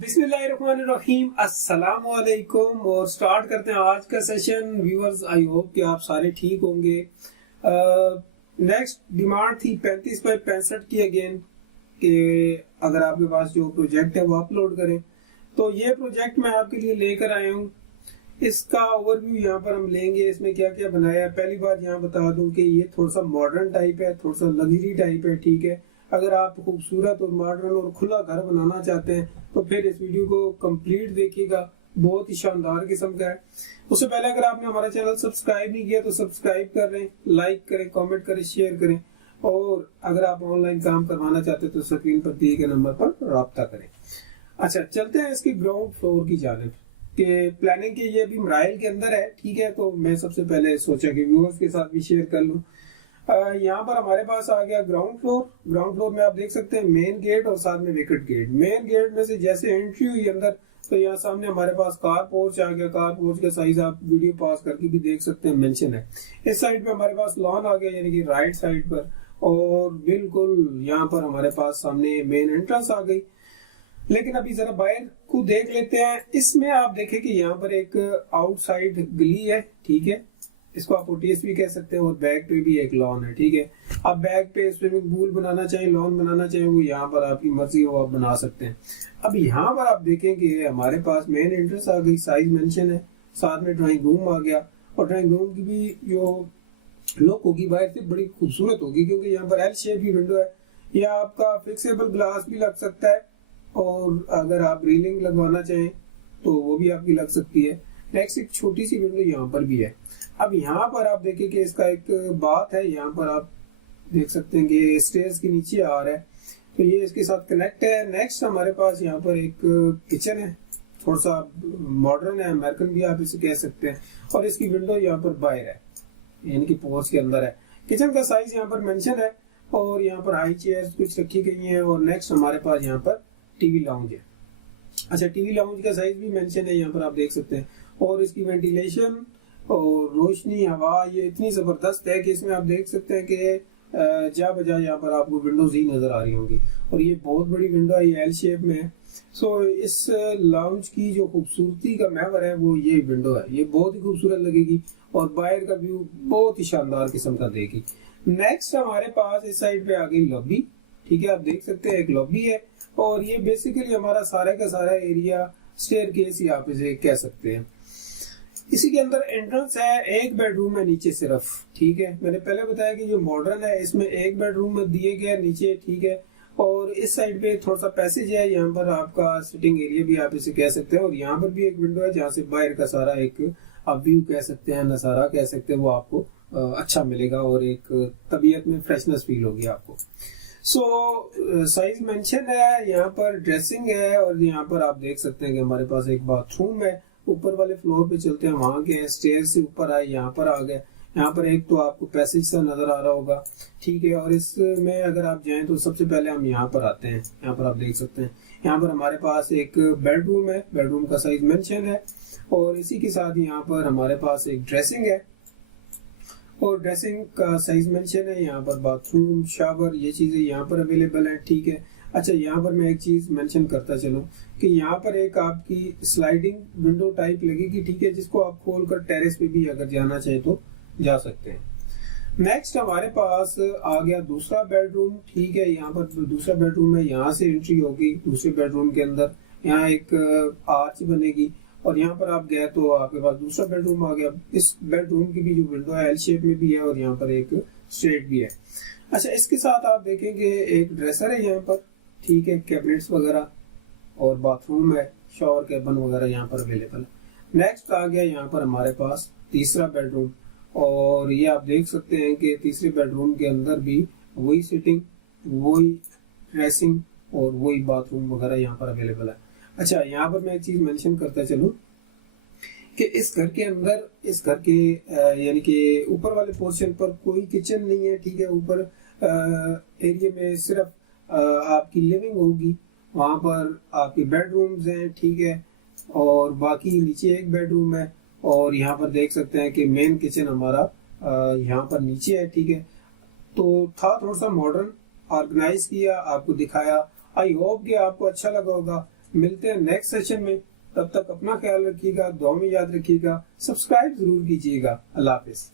बिस्मिल्लाहिर्रहमानिर्रहीम, अस्सलाम वालेकुम। और स्टार्ट करते हैं आज का सेशन। व्यूअर्स, आई होप कि आप सारे ठीक होंगे। नेक्स्ट डिमांड थी 35 बाई 65 की अगेन, कि अगर आपके पास जो प्रोजेक्ट है वो अपलोड करें। तो ये प्रोजेक्ट मैं आपके लिए लेकर आया हूँ। इसका ओवरव्यू यहाँ पर हम लेंगे, इसमें क्या क्या बनाया है। पहली बात यहाँ बता दूं कि ये थोड़ा सा मॉडर्न टाइप है, थोड़ा सा लग्जरी टाइप है, ठीक है। अगर आप खूबसूरत और मॉडर्न और खुला घर बनाना चाहते हैं तो फिर इस वीडियो को कंप्लीट देखिएगा, बहुत ही शानदार किस्म का है। उससे पहले अगर आपने हमारा चैनल सब्सक्राइब नहीं किया तो सब्सक्राइब कर लें, लाइक करें, कमेंट करें, शेयर करें। और अगर आप ऑनलाइन काम करवाना चाहते हैं तो स्क्रीन पर दिए गए नंबर पर राब्ता करें। अच्छा, चलते हैं इसकी ग्राउंड फ्लोर की जानिब। कि प्लानिंग की ये अभी मराइल के अंदर है, ठीक है। तो मैं सबसे पहले सोचा कि व्यूअर्स के साथ भी शेयर कर लूं। यहाँ पर हमारे पास आ गया ग्राउंड फ्लोर। ग्राउंड फ्लोर में आप देख सकते हैं मेन गेट और साथ में विकेट गेट। मेन गेट में से जैसे एंट्री हुई अंदर तो यहाँ सामने हमारे पास कार पोर्च आ गया। कार पोर्च का साइज आप वीडियो पॉज करके भी देख सकते हैं, मेंशन है। इस साइड पे हमारे पास लॉन आ गया, यानी कि राइट साइड पर। और बिल्कुल यहाँ पर हमारे पास सामने मेन एंट्रेंस आ गई। लेकिन अभी जरा बाहर को देख लेते हैं। इसमें आप देखें कि यहाँ पर एक आउटसाइड गली है, ठीक है। इसको आप ओटीएस भी कह सकते हैं। और बैक पे भी एक लॉन है, ठीक है। आप बैक पे स्विमिंग पूल बनाना चाहें, लॉन बनाना चाहें, वो यहाँ पर आपकी मर्जी हो, आप बना सकते हैं। अब यहाँ पर आप देखें कि हमारे पास मेन एंट्रेंस आ गई, साइज मेंशन है, साथ में ड्राइंग रूम आ गया। और ड्राइंग रूम की भी जो लुक होगी बाहर से बड़ी खूबसूरत होगी, क्योंकि यहाँ पर एल शेप की विंडो है। या आपका फिक्सेबल ग्लास भी लग सकता है, और अगर आप रीलिंग लगवाना चाहें तो वो भी आपकी लग सकती है। नेक्स्ट एक छोटी सी विंडो यहाँ पर भी है। अब यहाँ पर आप देखिए कि इसका एक बात है, यहाँ पर आप देख सकते हैं कि स्टेयर्स के नीचे आ रहा है, तो ये इसके साथ कनेक्ट है। नेक्स्ट हमारे पास यहाँ पर एक किचन है, थोड़ा सा मॉडर्न है, अमेरिकन भी आप इसे कह सकते हैं। और इसकी विंडो यहाँ पर बाहर है, यानी कि पोर्च के अंदर है। किचन का साइज यहाँ पर मेंशन है, और यहाँ पर हाई चेयर्स कुछ रखी गई हैं। और नेक्स्ट हमारे पास यहाँ पर टीवी लाउंज है। अच्छा, टीवी लाउंज का साइज भी मेंशन है, यहाँ पर आप देख सकते हैं। और इसकी वेंटिलेशन और रोशनी, हवा ये इतनी जबरदस्त है कि इसमें आप देख सकते हैं कि जा बजा यहाँ पर आपको विंडोज ही नजर आ रही होंगी। और ये बहुत बड़ी विंडो है, ये एल शेप में है। सो इस लाउंज की जो खूबसूरती का महवर है वो ये विंडो है, ये बहुत ही खूबसूरत लगेगी। और बाहर का व्यू बहुत ही शानदार किस्म का देगी। नेक्स्ट हमारे पास इस साइड पे आ गई लॉबी, ठीक है। आप देख सकते हैं एक लॉबी है, और ये बेसिकली हमारा सारे का सारा एरिया स्टेयरकेस ही आप इसे कह सकते हैं। इसी के अंदर एंट्रेंस है, एक बेडरूम है नीचे सिर्फ, ठीक है। मैंने पहले बताया कि जो मॉडर्न है इसमें एक बेडरूम में दिए गए नीचे, ठीक है। और इस साइड पे थोड़ा सा पैसेज है, यहाँ पर आपका सिटिंग एरिया भी आप इसे कह सकते हैं। और यहाँ पर भी एक विंडो है जहाँ से बाहर का सारा एक आप व्यू कह सकते हैं, नजारा कह सकते हैं, वो आपको अच्छा मिलेगा और एक तबीयत में फ्रेशनेस फील होगी आपको। सो साइज मेंशन है, यहाँ पर ड्रेसिंग है। और यहाँ पर आप देख सकते हैं कि हमारे पास एक बाथरूम है। ऊपर वाले फ्लोर पे चलते हैं, वहां के स्टेयर से ऊपर आए, यहाँ पर आ गए। यहाँ पर एक तो आपको पैसेज सा नजर आ रहा होगा, ठीक है। और इसमें अगर आप जाएं तो सबसे पहले हम यहाँ पर आते हैं। यहाँ पर आप देख सकते हैं, यहाँ पर हमारे पास एक बेडरूम है, बेडरूम का साइज मेंशन है। और इसी के साथ यहाँ पर हमारे पास एक ड्रेसिंग है, और ड्रेसिंग का साइज मेंशन है। यहाँ पर बाथरूम, शावर, ये चीजें यहाँ पर अवेलेबल है, ठीक है। अच्छा, यहाँ पर मैं एक चीज मेंशन करता चलूं कि यहाँ पर एक आपकी स्लाइडिंग विंडो टाइप लगेगी, ठीक है, जिसको आप खोलकर टेरेस पे भी अगर जाना चाहे तो जा सकते हैं। नेक्स्ट हमारे पास आ गया दूसरा बेडरूम, ठीक है। यहाँ पर दूसरा बेडरूम है, यहाँ से एंट्री होगी दूसरे बेडरूम के अंदर। यहाँ एक आर्च बनेगी, और यहाँ पर आप गए तो आपके पास दूसरा बेडरूम आ गया। इस बेडरूम की भी जो विंडो है एल शेप में भी है, और यहाँ पर एक स्ट्रेट भी है। अच्छा, इसके साथ आप देखेंगे एक ड्रेसर है यहाँ पर, ठीक है, कैबिनेट्स वगैरह, और बाथरूम है, शॉवर कैबिन वगैरह यहाँ पर अवेलेबल है। नेक्स्ट आ गया यहाँ पर हमारे पास तीसरा बेडरूम, और ये आप देख सकते हैं कि तीसरे बेडरूम के अंदर भी वही सिटिंग, वही ड्रेसिंग और वही बाथरूम वगैरह यहाँ पर अवेलेबल है। अच्छा, यहाँ पर मैं एक चीज मेंशन करता चलूं कि इस घर के अंदर, इस घर के यानी कि ऊपर वाले पोर्शन पर कोई किचन नहीं है, ठीक है। ऊपर एरिया में सिर्फ आपकी लिविंग होगी, वहां पर आपके बेडरूम्स हैं, ठीक है। और बाकी नीचे एक बेडरूम है, और यहाँ पर देख सकते हैं कि मेन किचन हमारा यहाँ पर नीचे है, ठीक है। तो था थोड़ा सा मॉडर्न, ऑर्गेनाइज किया, आपको दिखाया। आई होप कि आपको अच्छा लगा होगा। मिलते हैं नेक्स्ट सेशन में। तब तक अपना ख्याल रखिएगा, दुआ में याद रखिएगा, सब्सक्राइब जरूर कीजिएगा। अल्लाह हाफिज।